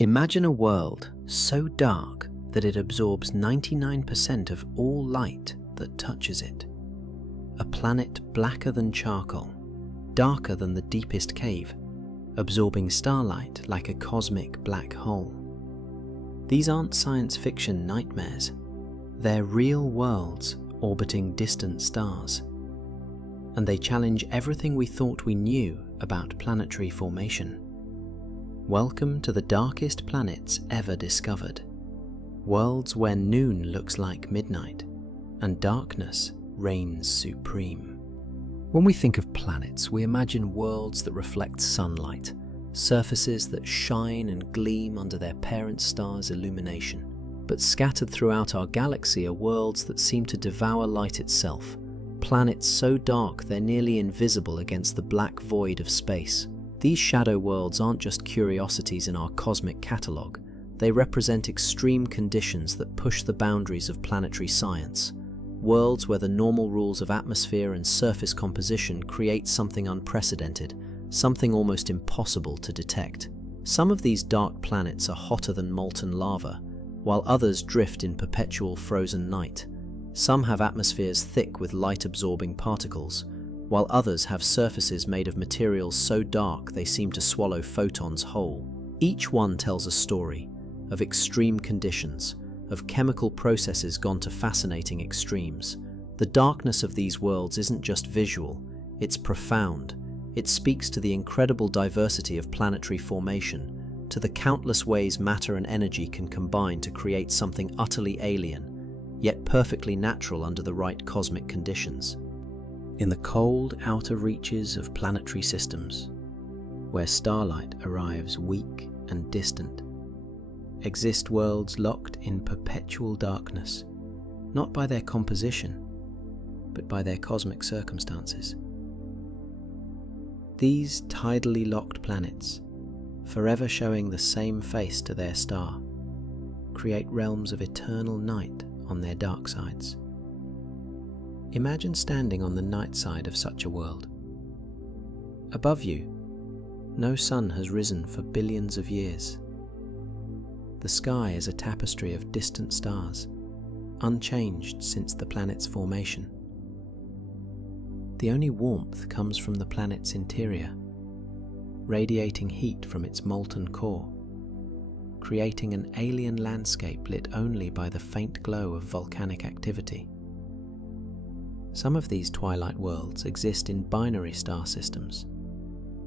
Imagine a world so dark that it absorbs 99% of all light that touches it. A planet blacker than charcoal, darker than the deepest cave, absorbing starlight like a cosmic black hole. These aren't science fiction nightmares. They're real worlds orbiting distant stars. And they challenge everything we thought we knew about planetary formation. Welcome to the darkest planets ever discovered. Worlds where noon looks like midnight and darkness reigns supreme. When we think of planets, we imagine worlds that reflect sunlight, surfaces that shine and gleam under their parent star's illumination. But scattered throughout our galaxy are worlds that seem to devour light itself, planets so dark they're nearly invisible against the black void of space. These shadow worlds aren't just curiosities in our cosmic catalogue, they represent extreme conditions that push the boundaries of planetary science. Worlds where the normal rules of atmosphere and surface composition create something unprecedented, something almost impossible to detect. Some of these dark planets are hotter than molten lava, while others drift in perpetual frozen night. Some have atmospheres thick with light-absorbing particles, while others have surfaces made of materials so dark they seem to swallow photons whole. Each one tells a story of extreme conditions, of chemical processes gone to fascinating extremes. The darkness of these worlds isn't just visual, it's profound. It speaks to the incredible diversity of planetary formation, to the countless ways matter and energy can combine to create something utterly alien, yet perfectly natural under the right cosmic conditions. In the cold outer reaches of planetary systems, where starlight arrives weak and distant, exist worlds locked in perpetual darkness, not by their composition, but by their cosmic circumstances. These tidally locked planets, forever showing the same face to their star, create realms of eternal night on their dark sides. Imagine standing on the night side of such a world. Above you, no sun has risen for billions of years. The sky is a tapestry of distant stars, unchanged since the planet's formation. The only warmth comes from the planet's interior, radiating heat from its molten core, creating an alien landscape lit only by the faint glow of volcanic activity. Some of these twilight worlds exist in binary star systems,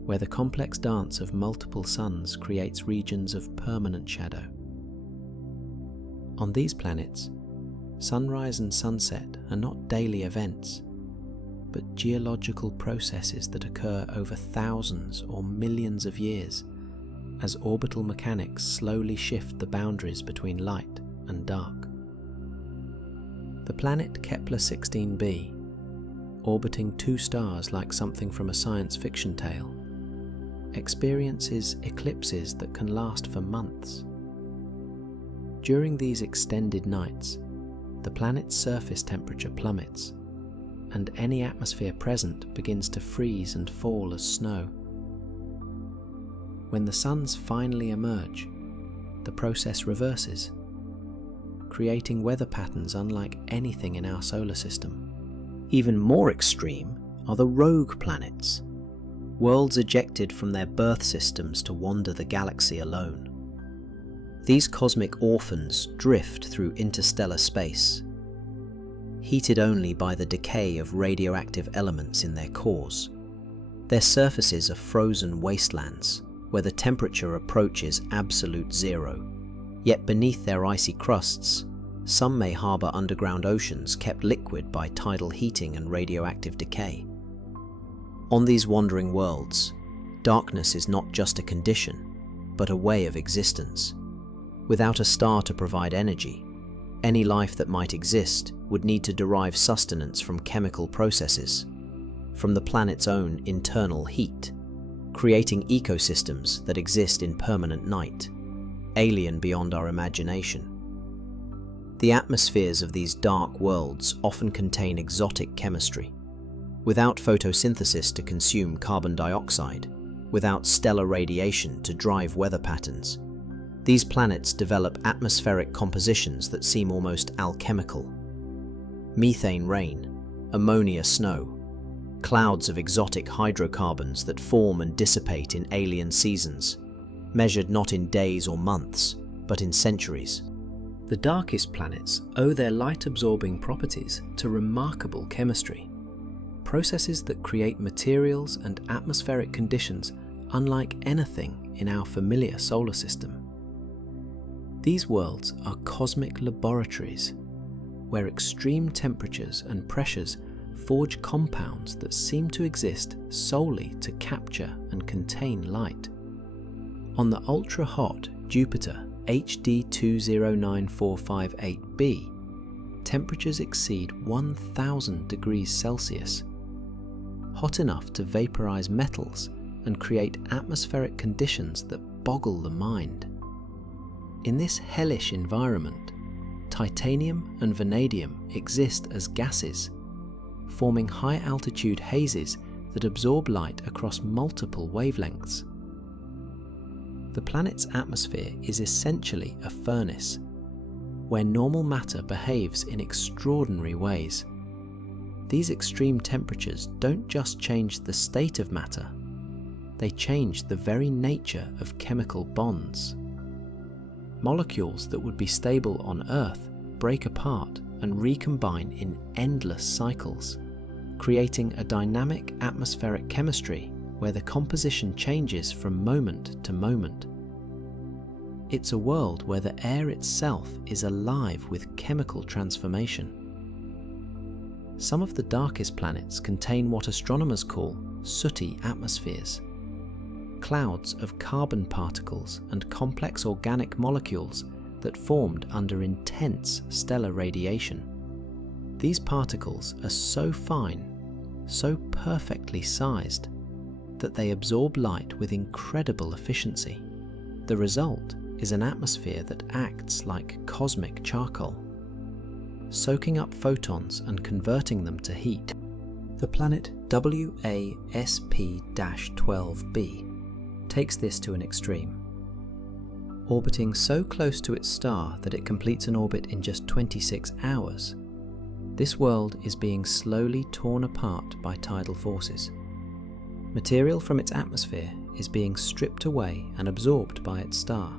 where the complex dance of multiple suns creates regions of permanent shadow. On these planets, sunrise and sunset are not daily events, but geological processes that occur over thousands or millions of years as orbital mechanics slowly shift the boundaries between light and dark. The planet Kepler-16b, orbiting two stars like something from a science fiction tale, experiences eclipses that can last for months. During these extended nights, the planet's surface temperature plummets, and any atmosphere present begins to freeze and fall as snow. When the suns finally emerge, the process reverses, creating weather patterns unlike anything in our solar system. Even more extreme are the rogue planets, worlds ejected from their birth systems to wander the galaxy alone. These cosmic orphans drift through interstellar space, heated only by the decay of radioactive elements in their cores. Their surfaces are frozen wastelands, where the temperature approaches absolute zero. Yet beneath their icy crusts, some may harbour underground oceans kept liquid by tidal heating and radioactive decay. On these wandering worlds, darkness is not just a condition, but a way of existence. Without a star to provide energy, any life that might exist would need to derive sustenance from chemical processes, from the planet's own internal heat, creating ecosystems that exist in permanent night, alien beyond our imagination. The atmospheres of these dark worlds often contain exotic chemistry. Without photosynthesis to consume carbon dioxide, without stellar radiation to drive weather patterns, These planets develop atmospheric compositions that seem almost alchemical. Methane rain, ammonia snow, clouds of exotic hydrocarbons that form and dissipate in alien seasons, measured not in days or months, but in centuries. The darkest planets owe their light-absorbing properties to remarkable chemistry, processes that create materials and atmospheric conditions unlike anything in our familiar solar system. These worlds are cosmic laboratories, where extreme temperatures and pressures forge compounds that seem to exist solely to capture and contain light. On the ultra-hot Jupiter HD 209458b, temperatures exceed 1000 degrees Celsius, hot enough to vaporize metals and create atmospheric conditions that boggle the mind. In this hellish environment, titanium and vanadium exist as gases, forming high-altitude hazes that absorb light across multiple wavelengths. The planet's atmosphere is essentially a furnace, where normal matter behaves in extraordinary ways. These extreme temperatures don't just change the state of matter, they change the very nature of chemical bonds. Molecules that would be stable on Earth break apart and recombine in endless cycles, creating a dynamic atmospheric chemistry where the composition changes from moment to moment. It's a world where the air itself is alive with chemical transformation. Some of the darkest planets contain what astronomers call sooty atmospheres, clouds of carbon particles and complex organic molecules that formed under intense stellar radiation. These particles are so fine, so perfectly sized, that they absorb light with incredible efficiency. The result is an atmosphere that acts like cosmic charcoal, soaking up photons and converting them to heat. The planet WASP-12b takes this to an extreme. Orbiting so close to its star that it completes an orbit in just 26 hours, this world is being slowly torn apart by tidal forces. Material from its atmosphere is being stripped away and absorbed by its star,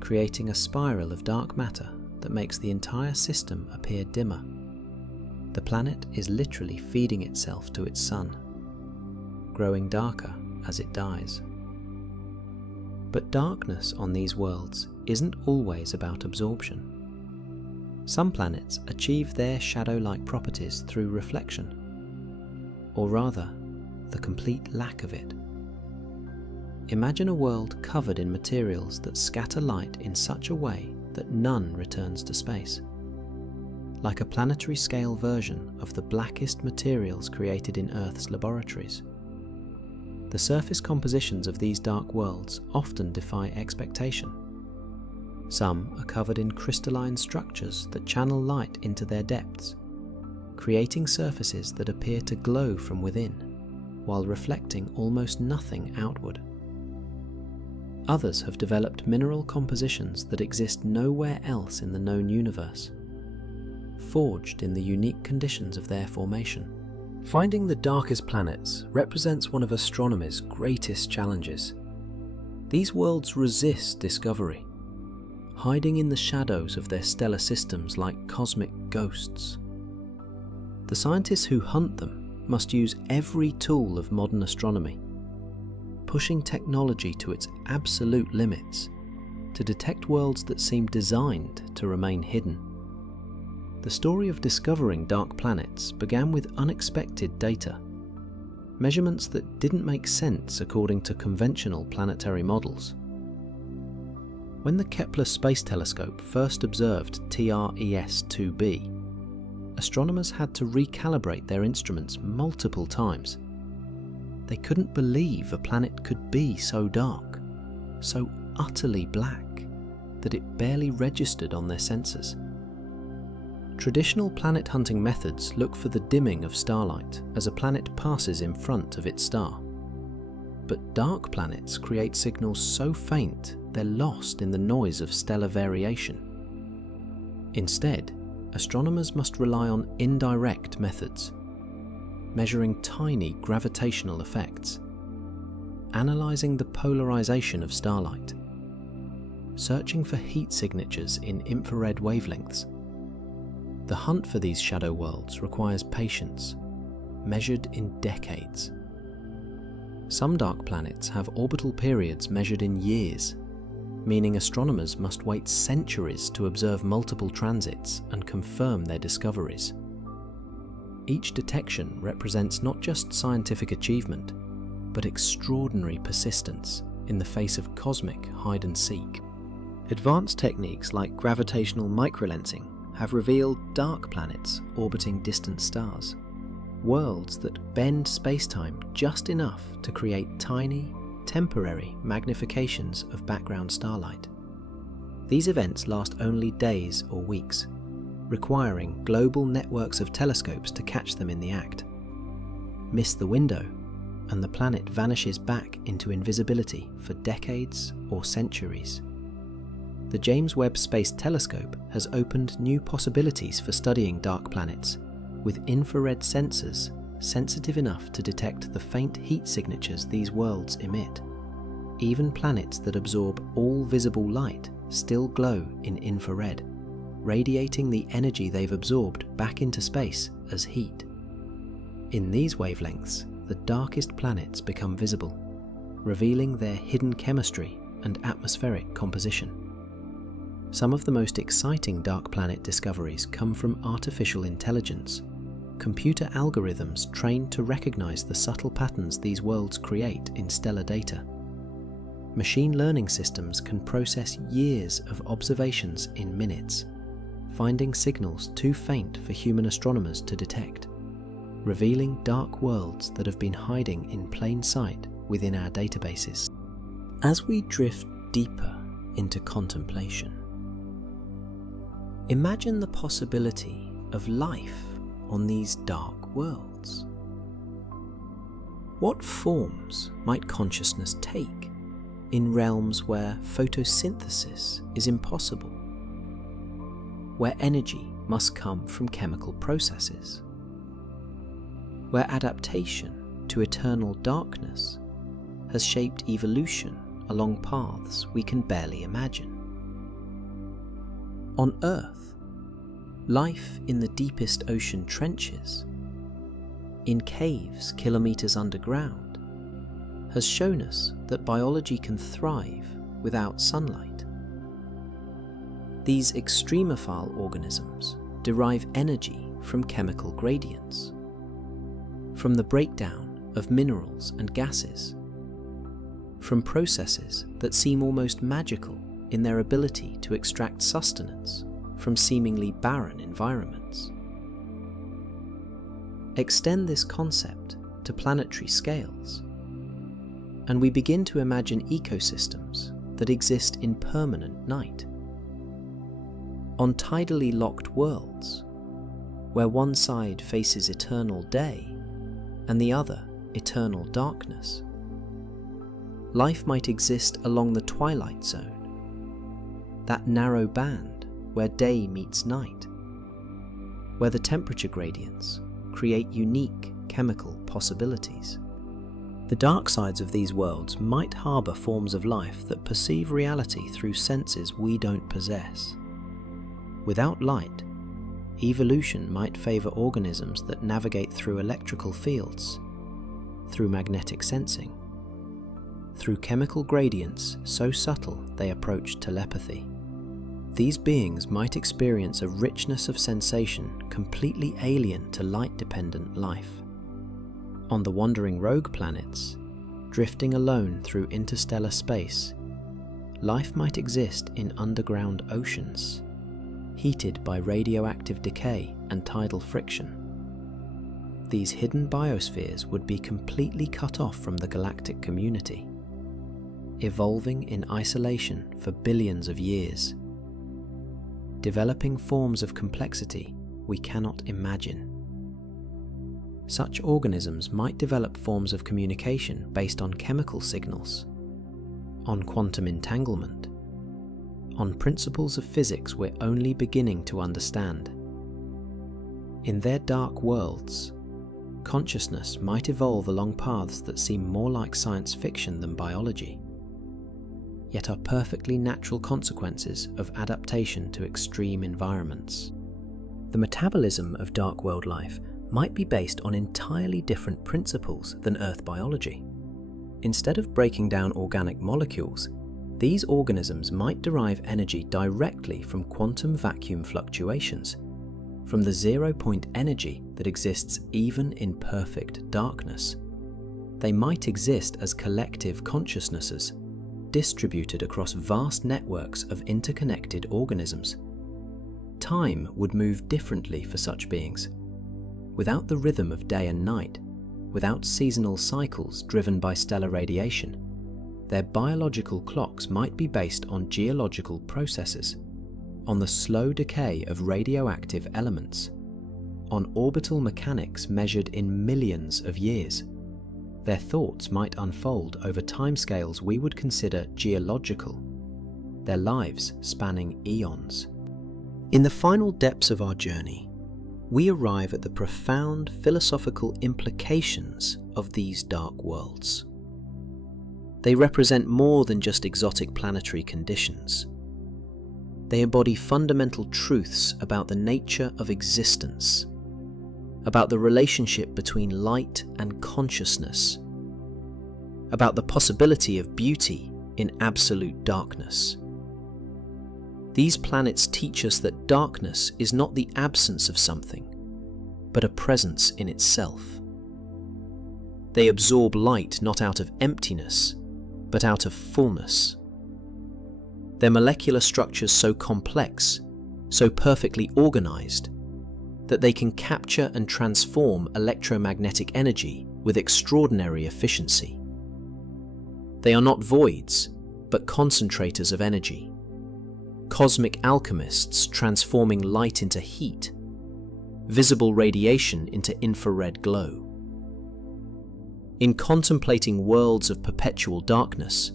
creating a spiral of dark matter that makes the entire system appear dimmer. The planet is literally feeding itself to its sun, growing darker as it dies. But darkness on these worlds isn't always about absorption. Some planets achieve their shadow-like properties through reflection, or rather, the complete lack of it. Imagine a world covered in materials that scatter light in such a way that none returns to space. Like a planetary-scale version of the blackest materials created in Earth's laboratories. The surface compositions of these dark worlds often defy expectation. Some are covered in crystalline structures that channel light into their depths, creating surfaces that appear to glow from within, while reflecting almost nothing outward. Others have developed mineral compositions that exist nowhere else in the known universe, forged in the unique conditions of their formation. Finding the darkest planets represents one of astronomy's greatest challenges. These worlds resist discovery, hiding in the shadows of their stellar systems like cosmic ghosts. The scientists who hunt them must use every tool of modern astronomy, pushing technology to its absolute limits to detect worlds that seem designed to remain hidden. The story of discovering dark planets began with unexpected data, measurements that didn't make sense according to conventional planetary models. When the Kepler Space Telescope first observed TRES-2b, astronomers had to recalibrate their instruments multiple times. They couldn't believe a planet could be so dark, so utterly black, that it barely registered on their sensors. Traditional planet hunting methods look for the dimming of starlight as a planet passes in front of its star. But dark planets create signals so faint they're lost in the noise of stellar variation. Instead, astronomers must rely on indirect methods, measuring tiny gravitational effects, analyzing the polarization of starlight, searching for heat signatures in infrared wavelengths. The hunt for these shadow worlds requires patience, measured in decades. Some dark planets have orbital periods measured in years, meaning astronomers must wait centuries to observe multiple transits and confirm their discoveries. Each detection represents not just scientific achievement, but extraordinary persistence in the face of cosmic hide-and-seek. Advanced techniques like gravitational microlensing have revealed dark planets orbiting distant stars, worlds that bend space-time just enough to create tiny, temporary magnifications of background starlight. These events last only days or weeks, requiring global networks of telescopes to catch them in the act. Miss the window, and the planet vanishes back into invisibility for decades or centuries. The James Webb Space Telescope has opened new possibilities for studying dark planets, with infrared sensors sensitive enough to detect the faint heat signatures these worlds emit. Even planets that absorb all visible light still glow in infrared, radiating the energy they've absorbed back into space as heat. In these wavelengths, the darkest planets become visible, revealing their hidden chemistry and atmospheric composition. Some of the most exciting dark planet discoveries come from artificial intelligence, computer algorithms trained to recognize the subtle patterns these worlds create in stellar data. Machine learning systems can process years of observations in minutes, finding signals too faint for human astronomers to detect, revealing dark worlds that have been hiding in plain sight within our databases. As we drift deeper into contemplation, imagine the possibility of life on these dark worlds. What forms might consciousness take in realms where photosynthesis is impossible, where energy must come from chemical processes, where adaptation to eternal darkness has shaped evolution along paths we can barely imagine? On Earth, life in the deepest ocean trenches, in caves kilometers underground, has shown us that biology can thrive without sunlight. These extremophile organisms derive energy from chemical gradients, from the breakdown of minerals and gases, from processes that seem almost magical in their ability to extract sustenance from seemingly barren environments. Extend this concept to planetary scales, and we begin to imagine ecosystems that exist in permanent night. On tidally locked worlds, where one side faces eternal day and the other eternal darkness, life might exist along the twilight zone, that narrow band where day meets night, where the temperature gradients create unique chemical possibilities. The dark sides of these worlds might harbour forms of life that perceive reality through senses we don't possess. Without light, evolution might favour organisms that navigate through electrical fields, through magnetic sensing, through chemical gradients so subtle they approach telepathy. These beings might experience a richness of sensation completely alien to light-dependent life. On the wandering rogue planets, drifting alone through interstellar space, life might exist in underground oceans, heated by radioactive decay and tidal friction. These hidden biospheres would be completely cut off from the galactic community, evolving in isolation for billions of years, developing forms of complexity we cannot imagine. Such organisms might develop forms of communication based on chemical signals, on quantum entanglement, on principles of physics we're only beginning to understand. In their dark worlds, consciousness might evolve along paths that seem more like science fiction than biology, yet are perfectly natural consequences of adaptation to extreme environments. The metabolism of dark world life might be based on entirely different principles than Earth biology. Instead of breaking down organic molecules, these organisms might derive energy directly from quantum vacuum fluctuations, from the zero-point energy that exists even in perfect darkness. They might exist as collective consciousnesses, distributed across vast networks of interconnected organisms. Time would move differently for such beings. Without the rhythm of day and night, without seasonal cycles driven by stellar radiation, their biological clocks might be based on geological processes, on the slow decay of radioactive elements, on orbital mechanics measured in millions of years. Their thoughts might unfold over timescales we would consider geological, their lives spanning eons. In the final depths of our journey, we arrive at the profound philosophical implications of these dark worlds. They represent more than just exotic planetary conditions. They embody fundamental truths about the nature of existence, about the relationship between light and consciousness, about the possibility of beauty in absolute darkness. These planets teach us that darkness is not the absence of something, but a presence in itself. They absorb light not out of emptiness, but out of fullness. Their molecular structures so complex, so perfectly organized, that they can capture and transform electromagnetic energy with extraordinary efficiency. They are not voids, but concentrators of energy. Cosmic alchemists transforming light into heat, visible radiation into infrared glow. In contemplating worlds of perpetual darkness,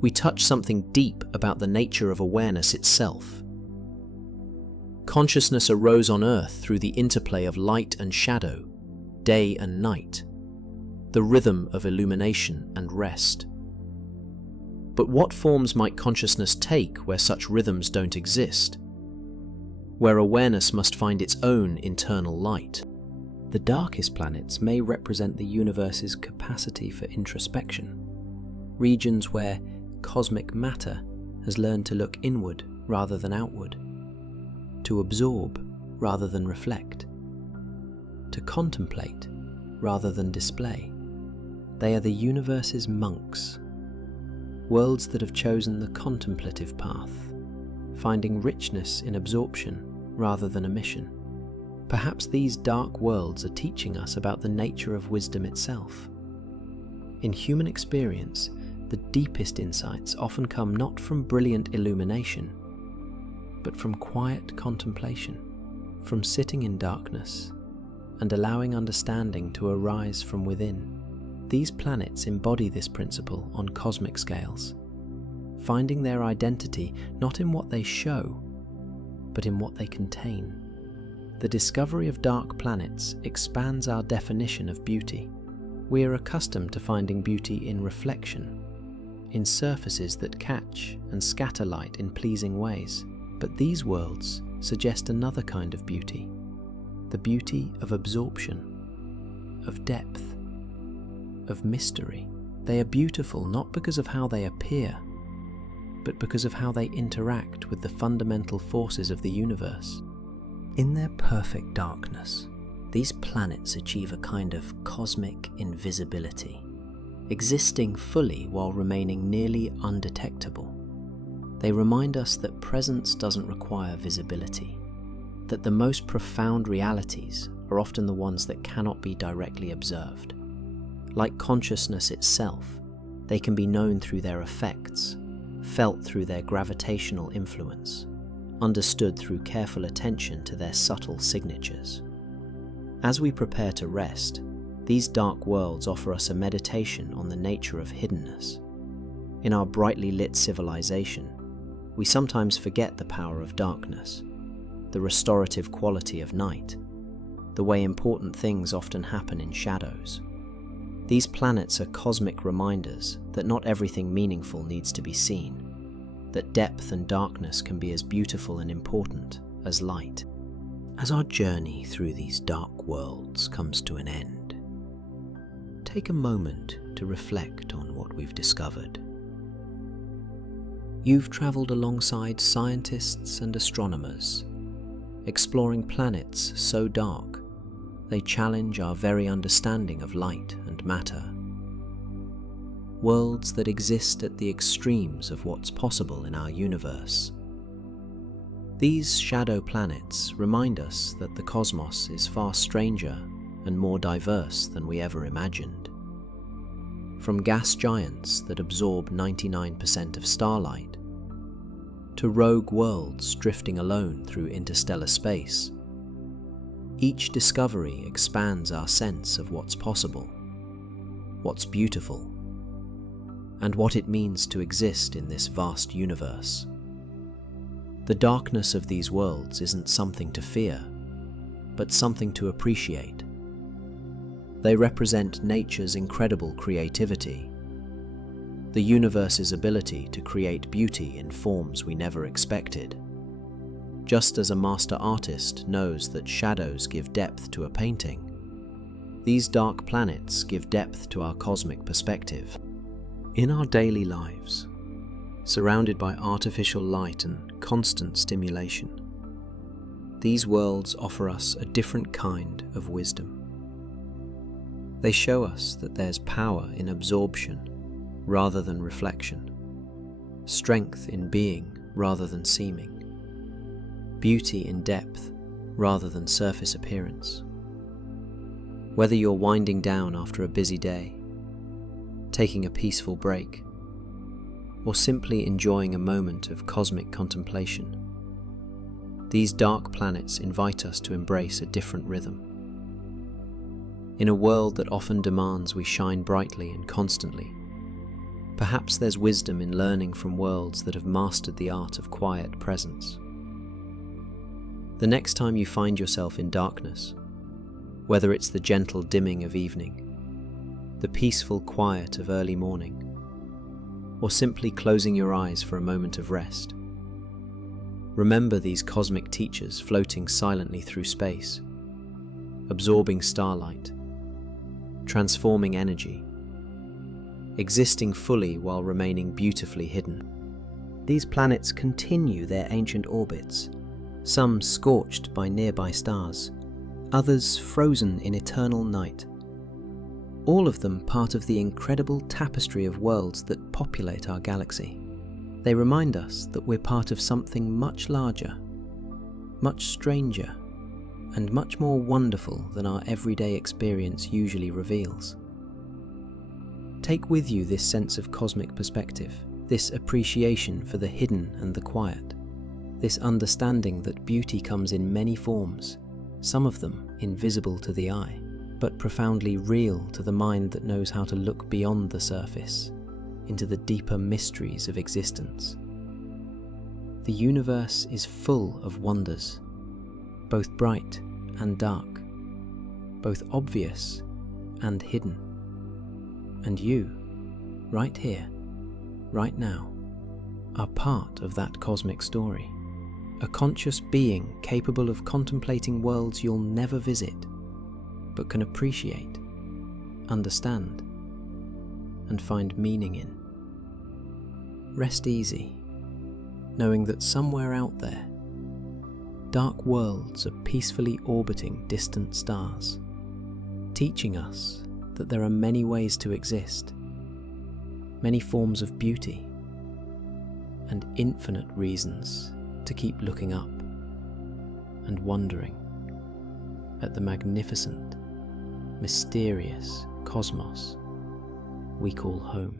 we touch something deep about the nature of awareness itself. Consciousness arose on Earth through the interplay of light and shadow, day and night, the rhythm of illumination and rest. But what forms might consciousness take where such rhythms don't exist? Where awareness must find its own internal light? The darkest planets may represent the universe's capacity for introspection, regions where cosmic matter has learned to look inward rather than outward, to absorb rather than reflect, to contemplate rather than display. They are the universe's monks, worlds that have chosen the contemplative path, finding richness in absorption rather than omission. Perhaps these dark worlds are teaching us about the nature of wisdom itself. In human experience, the deepest insights often come not from brilliant illumination, but from quiet contemplation, from sitting in darkness and allowing understanding to arise from within. These planets embody this principle on cosmic scales, finding their identity not in what they show, but in what they contain. The discovery of dark planets expands our definition of beauty. We are accustomed to finding beauty in reflection, in surfaces that catch and scatter light in pleasing ways. But these worlds suggest another kind of beauty, the beauty of absorption, of depth, of mystery. They are beautiful not because of how they appear, but because of how they interact with the fundamental forces of the universe. In their perfect darkness, these planets achieve a kind of cosmic invisibility, existing fully while remaining nearly undetectable. They remind us that presence doesn't require visibility, that the most profound realities are often the ones that cannot be directly observed. Like consciousness itself, they can be known through their effects, felt through their gravitational influence, understood through careful attention to their subtle signatures. As we prepare to rest, these dark worlds offer us a meditation on the nature of hiddenness. In our brightly lit civilization, we sometimes forget the power of darkness, the restorative quality of night, the way important things often happen in shadows. These planets are cosmic reminders that not everything meaningful needs to be seen, that depth and darkness can be as beautiful and important as light. As our journey through these dark worlds comes to an end, take a moment to reflect on what we've discovered. You've traveled alongside scientists and astronomers, exploring planets so dark they challenge our very understanding of light and matter. Worlds that exist at the extremes of what's possible in our universe. These shadow planets remind us that the cosmos is far stranger and more diverse than we ever imagined. From gas giants that absorb 99% of starlight, to rogue worlds drifting alone through interstellar space, each discovery expands our sense of what's possible, what's beautiful, and what it means to exist in this vast universe. The darkness of these worlds isn't something to fear, but something to appreciate. They represent nature's incredible creativity, the universe's ability to create beauty in forms we never expected. Just as a master artist knows that shadows give depth to a painting, these dark planets give depth to our cosmic perspective. In our daily lives, surrounded by artificial light and constant stimulation, these worlds offer us a different kind of wisdom. They show us that there's power in absorption rather than reflection, strength in being rather than seeming, beauty in depth rather than surface appearance. Whether you're winding down after a busy day, taking a peaceful break, or simply enjoying a moment of cosmic contemplation, these dark planets invite us to embrace a different rhythm. In a world that often demands we shine brightly and constantly, perhaps there's wisdom in learning from worlds that have mastered the art of quiet presence. The next time you find yourself in darkness, whether it's the gentle dimming of evening, the peaceful quiet of early morning, or simply closing your eyes for a moment of rest, remember these cosmic teachers floating silently through space, absorbing starlight, transforming energy, existing fully while remaining beautifully hidden. These planets continue their ancient orbits, some scorched by nearby stars, others frozen in eternal night. All of them part of the incredible tapestry of worlds that populate our galaxy. They remind us that we're part of something much larger, much stranger, and much more wonderful than our everyday experience usually reveals. Take with you this sense of cosmic perspective, this appreciation for the hidden and the quiet, this understanding that beauty comes in many forms, some of them invisible to the eye, but profoundly real to the mind that knows how to look beyond the surface, into the deeper mysteries of existence. The universe is full of wonders, both bright and dark, both obvious and hidden. And you, right here, right now, are part of that cosmic story. A conscious being capable of contemplating worlds you'll never visit, but can appreciate, understand, and find meaning in. Rest easy, knowing that somewhere out there, dark worlds are peacefully orbiting distant stars, teaching us that there are many ways to exist, many forms of beauty, and infinite reasons to keep looking up and wondering at the magnificent, mysterious cosmos we call home.